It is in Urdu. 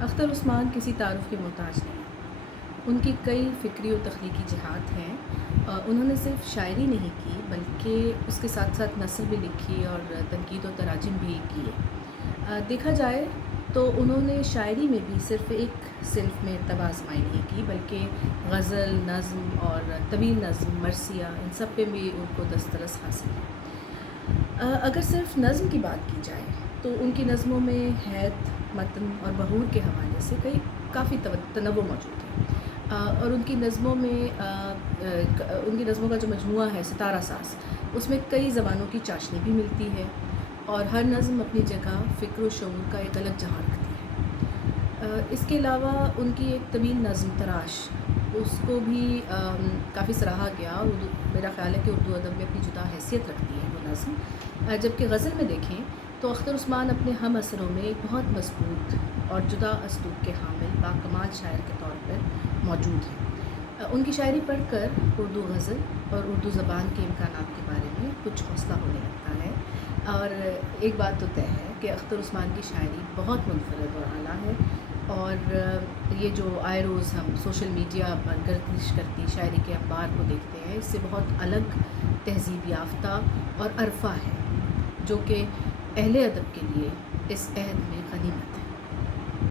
اختر عثمان کسی تعارف کے محتاج نہیں۔ ان کی کئی فکری و تخلیقی جہات ہیں۔ انہوں نے صرف شاعری نہیں کی بلکہ اس کے ساتھ ساتھ نثر بھی لکھی اور تنقید و تراجم بھی کی ہے۔ دیکھا جائے تو انہوں نے شاعری میں بھی صرف ایک صنف میں ارتبا آزمائی نہیں کی بلکہ غزل، نظم اور طویل نظم، مرثیہ، ان سب پہ بھی ان کو دسترس حاصل ہے۔ اگر صرف نظم کی بات کی جائے تو ان کی نظموں میں حیت، متن اور بہور کے حوالے سے کافی تنوع موجود ہے۔ اور ان کی نظموں کا جو مجموعہ ہے ستارہ ساز، اس میں کئی زبانوں کی چاشنی بھی ملتی ہے اور ہر نظم اپنی جگہ فکر و شعور کا ایک الگ جہاں رکھتی ہے۔ اس کے علاوہ ان کی ایک طویل نظم تراش، اس کو بھی کافی سراہا گیا اور میرا خیال ہے کہ اردو ادب میں اپنی جدا حیثیت رکھتی ہے وہ نظم۔ جبکہ غزل میں دیکھیں تو اختر عثمان اپنے ہم اثروں میں ایک بہت مضبوط اور جدا اسلوب کے حامل باکمال شاعر کے طور پر موجود ہیں۔ ان کی شاعری پڑھ کر اردو غزل اور اردو زبان کے امکانات کے بارے میں کچھ حوصلہ ہونے لگتا ہے۔ اور ایک بات تو طے ہے کہ اختر عثمان کی شاعری بہت منفرد اور اعلیٰ ہے، اور یہ جو آئے روز ہم سوشل میڈیا پر گردش کرتی شاعری کے اخبار کو دیکھتے ہیں، اس سے بہت الگ تہذیب یافتہ اور عرفہ ہے، جو کہ اہل ادب کے لیے اس عہد میں غنیمت ہے۔